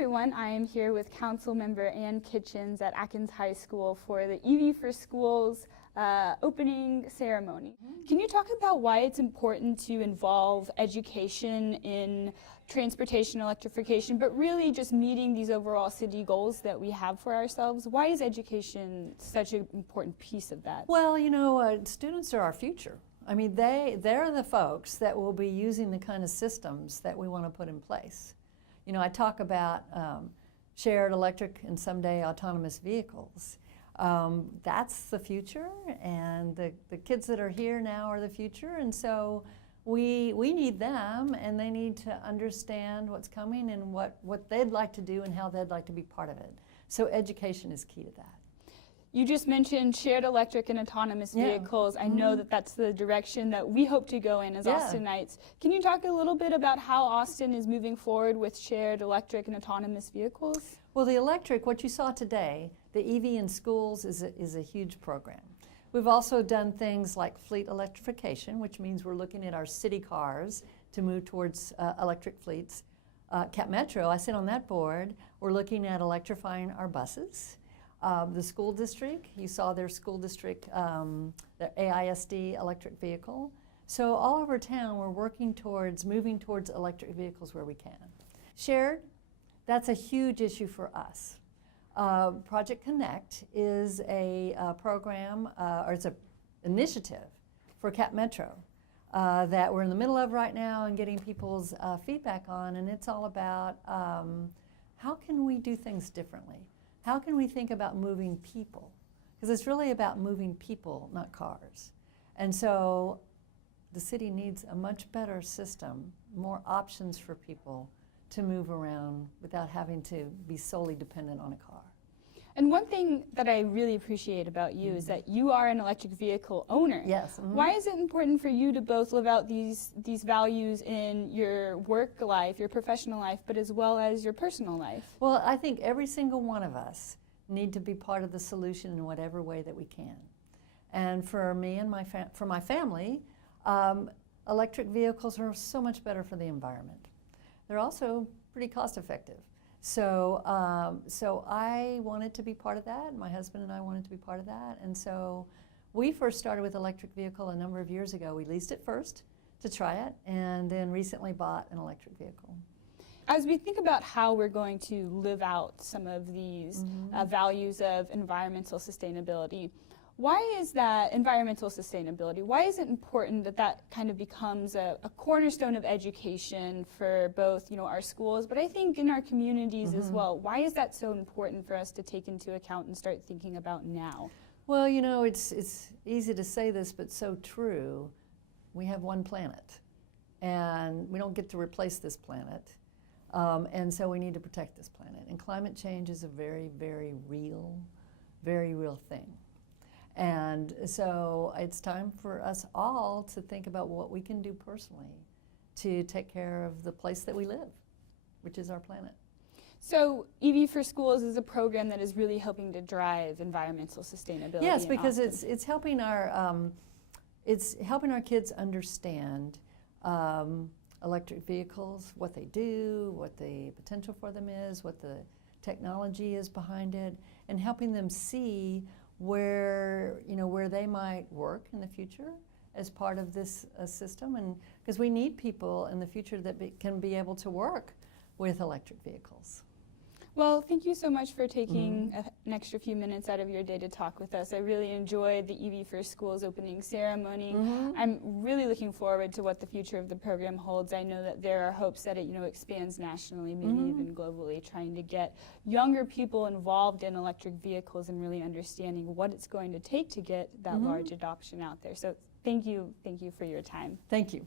everyone, I am here with Councilmember Ann Kitchens at Atkins High School for the EV for Schools opening ceremony. Can you talk about why it's important to involve education in transportation electrification, but really just meeting these overall city goals that we have for ourselves? Why is education such an important piece of that? Well, you know, students are our future. I mean, they're the folks that will be using the kind of systems that we want to put in place. You know, I talk about shared electric and someday autonomous vehicles. That's the future, and the kids that are here now are the future, and so we need them, and they need to understand what's coming and what they'd like to do and how they'd like to be part of it. So education is key to that. You just mentioned shared electric and autonomous vehicles. I know that that's the direction that we hope to go in as Austinites. Can you talk a little bit about how Austin is moving forward with shared electric and autonomous vehicles? Well, the electric, what you saw today, the EV in schools is a huge program. We've also done things like fleet electrification, which means we're looking at our city cars to move towards electric fleets. Cap Metro, I sit on that board, we're looking at electrifying our buses. The school district, you saw their school district, their AISD electric vehicle. So all over town, we're working towards moving towards electric vehicles where we can. Shared, that's a huge issue for us. Project Connect is a program, or it's an initiative for Cap Metro that we're in the middle of right now and getting people's feedback on, and it's all about how can we do things differently? How can we think about moving people? Because it's really about moving people, not cars. And so the city needs a much better system, more options for people to move around without having to be solely dependent on a car. And one thing that I really appreciate about you is that you are an electric vehicle owner. Yes. Why is it important for you to both live out these values in your work life, your professional life, but as well as your personal life? Well, I think every single one of us need to be part of the solution in whatever way that we can. And for me and for my family, electric vehicles are so much better for the environment. They're also pretty cost effective. So I wanted to be part of that. My husband and I wanted to be part of that. And so we first started with electric vehicle a number of years ago. We leased it first to try it, and then recently bought an electric vehicle. As we think about how we're going to live out some of these values of environmental sustainability, why is that environmental sustainability? Why is it important that that kind of becomes a cornerstone of education for both, you know, our schools, but I think in our communities as well? Why is that so important for us to take into account and start thinking about now? Well, you know, it's easy to say this, but so true. We have one planet, and we don't get to replace this planet, and so we need to protect this planet. And climate change is a very, very real thing. And so it's time for us all to think about what we can do personally to take care of the place that we live, which is our planet. So EV for Schools is a program that is really helping to drive environmental sustainability. Yes, because Austin. it's helping our kids understand electric vehicles, what they do, what the potential for them is, what the technology is behind it, and helping them see where they might work in the future as part of this system, and because we need people in the future that can be able to work with electric vehicles. Well, thank you so much for taking an extra few minutes out of your day to talk with us. I really enjoyed the EV for Schools opening ceremony. I'm really looking forward to what the future of the program holds. I know that there are hopes that it, you know, expands nationally, maybe even globally, trying to get younger people involved in electric vehicles and really understanding what it's going to take to get that large adoption out there. So thank you for your time. Thank you.